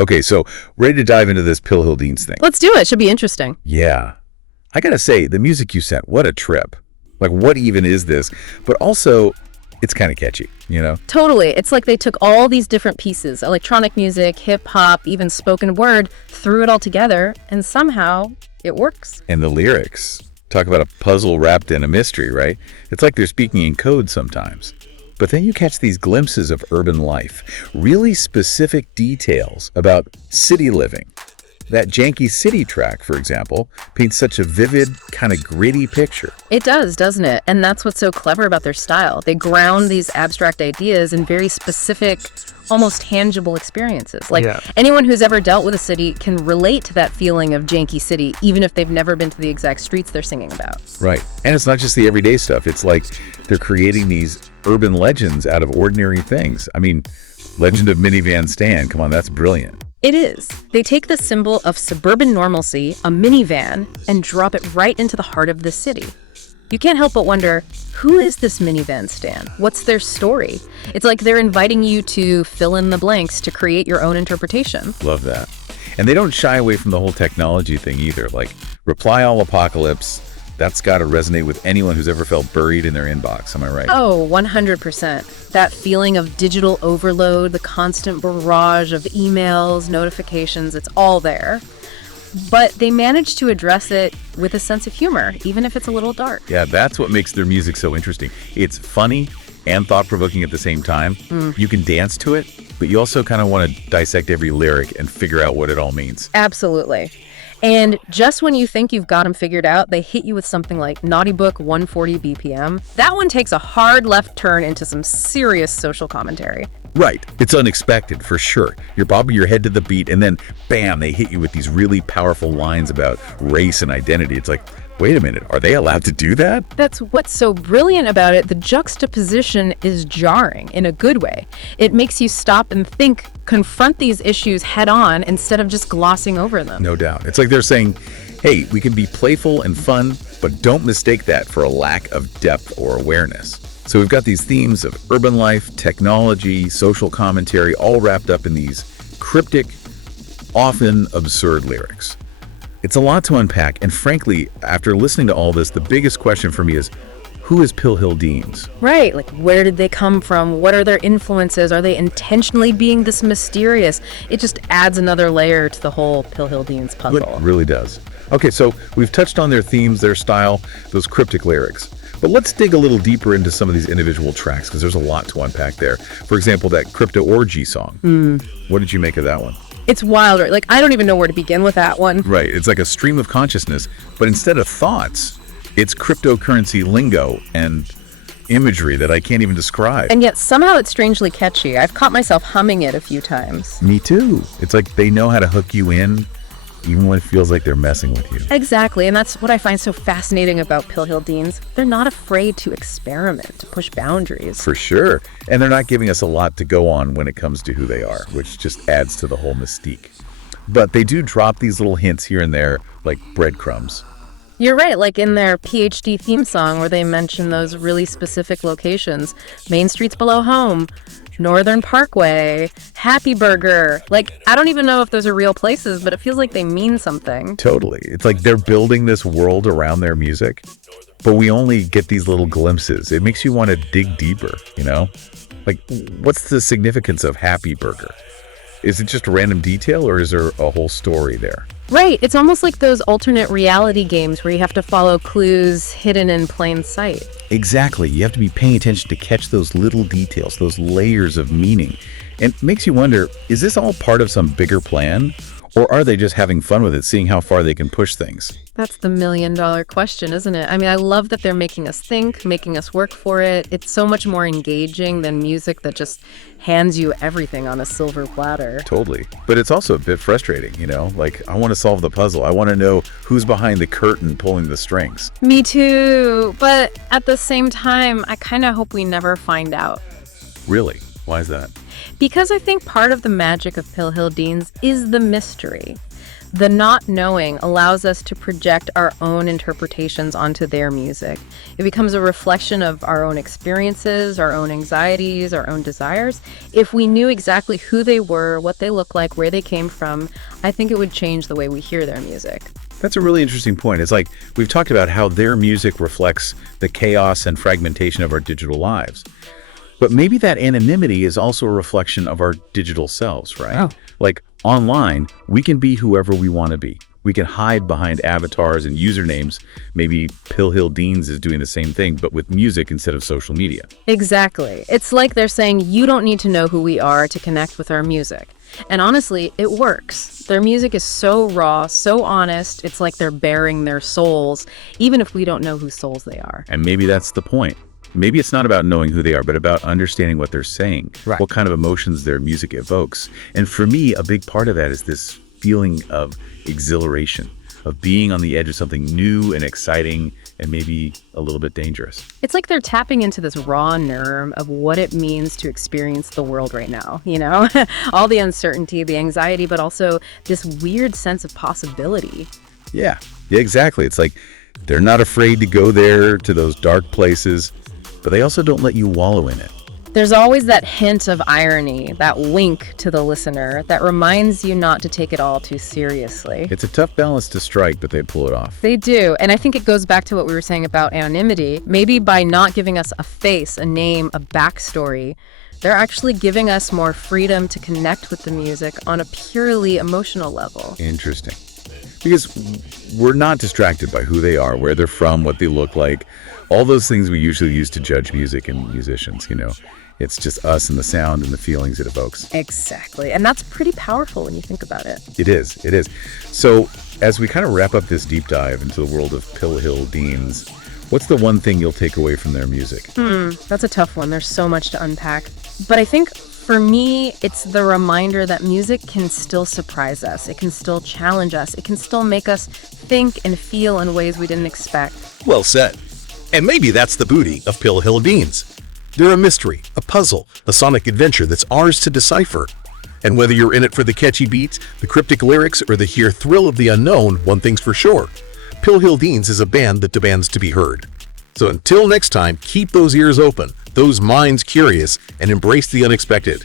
Okay, so ready to dive into this Pill Hill Deans thing? Let's do it. Should be interesting. Yeah. I gotta say, the music you sent, what a trip. Like, what even is this? But also, it's kind of catchy, you know? Totally. It's like they took all these different pieces, electronic music, hip hop, even spoken word, threw it all together, and somehow it works. And the lyrics. Talk about a puzzle wrapped in a mystery, right? It's like they're speaking in code sometimes. But then you catch these glimpses of urban life, really specific details about city living. That Janky City track, for example, paints such a vivid, kind of gritty picture. It does, doesn't it? And that's what's so clever about their style. They ground these abstract ideas in very specific, almost tangible experiences. Like anyone who's ever dealt with a city can relate to that feeling of Janky City, even if they've never been to the exact streets they're singing about. Right. And it's not just the everyday stuff. It's like they're creating these urban legends out of ordinary things. I mean, Legend of Minivan Stan, come on, that's brilliant. It is. They take the symbol of suburban normalcy, a minivan, and drop it right into the heart of the city. You can't help but wonder, who is this minivan stan? What's their story? It's like they're inviting you to fill in the blanks to create your own interpretation. Love that. And they don't shy away from the whole technology thing either. Like, reply all apocalypse, that's got to resonate with anyone who's ever felt buried in their inbox. Am I right? Oh, 100%. That feeling of digital overload, the constant barrage of emails, notifications, it's all there. But they manage to address it with a sense of humor, even if it's a little dark. Yeah, that's what makes their music so interesting. It's funny and thought-provoking at the same time. You can dance to it, but you also kind of want to dissect every lyric and figure out what it all means. Absolutely. And just when you think you've got them figured out, they hit you with something like Naughty Book 140 BPM. That one takes a hard left turn into some serious social commentary. Right. It's unexpected, for sure. You're bobbing your head to the beat, and then, bam, they hit you with these really powerful lines about race and identity. It's like, wait a minute, are they allowed to do that? That's what's so brilliant about it. The juxtaposition is jarring in a good way. It makes you stop and think, confront these issues head on instead of just glossing over them. No doubt. It's like they're saying, hey, we can be playful and fun, but don't mistake that for a lack of depth or awareness. So we've got these themes of urban life, technology, social commentary, all wrapped up in these cryptic, often absurd lyrics. It's a lot to unpack, and frankly, after listening to all this, the biggest question for me is, who is Pill Hill Deans? Right, like where did they come from? What are their influences? Are they intentionally being this mysterious? It just adds another layer to the whole Pill Hill Deans puzzle. It really does. Okay, so we've touched on their themes, their style, those cryptic lyrics. But let's dig a little deeper into some of these individual tracks, because there's a lot to unpack there. For example, that Crypto Orgy song. What did you make of that one? It's wild, right? Like, I don't even know where to begin with that one. Right. It's like a stream of consciousness, but instead of thoughts, it's cryptocurrency lingo and imagery that I can't even describe. And yet somehow it's strangely catchy. I've caught myself humming it a few times. Me too. It's like they know how to hook you in, even when it feels like they're messing with you. Exactly, and that's what I find so fascinating about Pill Hill Deans. They're not afraid to experiment, to push boundaries. For sure. And they're not giving us a lot to go on when it comes to who they are, which just adds to the whole mystique. But they do drop these little hints here and there, like breadcrumbs. You're right, like in their PhD theme song where they mention those really specific locations. Main Streets Below Home, Northern Parkway, Happy Burger. Like, I don't even know if those are real places, but it feels like they mean something. Totally. It's like they're building this world around their music, but we only get these little glimpses. It makes you want to dig deeper, you know? Like, what's the significance of Happy Burger? Is it just a random detail, or is there a whole story there? Right. It's almost like those alternate reality games where you have to follow clues hidden in plain sight. Exactly. You have to be paying attention to catch those little details, those layers of meaning. And it makes you wonder, is this all part of some bigger plan? Or are they just having fun with it, seeing how far they can push things? That's the million-dollar question, isn't it? I mean, I love that they're making us think, making us work for it. It's so much more engaging than music that just hands you everything on a silver platter. Totally. But it's also a bit frustrating, you know? Like, I want to solve the puzzle. I want to know who's behind the curtain pulling the strings. Me too. But at the same time, I kind of hope we never find out. Really? Why is that? Because I think part of the magic of Pill Hill Deans is the mystery. The not knowing allows us to project our own interpretations onto their music. It becomes a reflection of our own experiences, our own anxieties, our own desires. If we knew exactly who they were, what they look like, where they came from, I think it would change the way we hear their music. That's a really interesting point. It's like we've talked about how their music reflects the chaos and fragmentation of our digital lives. But maybe that anonymity is also a reflection of our digital selves, right? Oh. Like online, we can be whoever we want to be. We can hide behind avatars and usernames. Maybe Pill Hill Deans is doing the same thing, but with music instead of social media. Exactly. It's like they're saying you don't need to know who we are to connect with our music. And honestly, it works. Their music is so raw, so honest, it's like they're bearing their souls, even if we don't know whose souls they are. And maybe that's the point. Maybe it's not about knowing who they are, but about understanding what they're saying, Right. what kind of emotions their music evokes. And for me, a big part of that is this feeling of exhilaration, of being on the edge of something new and exciting and maybe a little bit dangerous. It's like they're tapping into this raw nerve of what it means to experience the world right now, you know? All the uncertainty, the anxiety, but also this weird sense of possibility. Yeah, exactly. It's like they're not afraid to go there, to those dark places, but they also don't let you wallow in it. There's always that hint of irony, that wink to the listener that reminds you not to take it all too seriously. It's a tough balance to strike, but they pull it off. They do, and I think it goes back to what we were saying about anonymity. Maybe by not giving us a face, a name, a backstory, they're actually giving us more freedom to connect with the music on a purely emotional level. Interesting. Because we're not distracted by who they are, where they're from, what they look like, all those things we usually use to judge music and musicians, you know. It's just us and the sound and the feelings it evokes. Exactly, and that's pretty powerful when you think about it. It is. So as we kind of wrap up this deep dive into the world of Pill Hill Deans, what's the one thing you'll take away from their music? That's a tough one. There's so much to unpack. But I think for me, it's the reminder that music can still surprise us. It can still challenge us. It can still make us think and feel in ways we didn't expect. Well said. And maybe that's the beauty of Pill Hill Deans. They're a mystery, a puzzle, a sonic adventure that's ours to decipher. And whether you're in it for the catchy beats, the cryptic lyrics, or the sheer thrill of the unknown, one thing's for sure. Pill Hill Deans is a band that demands to be heard. So until next time, keep those ears open, those minds curious, and embrace the unexpected.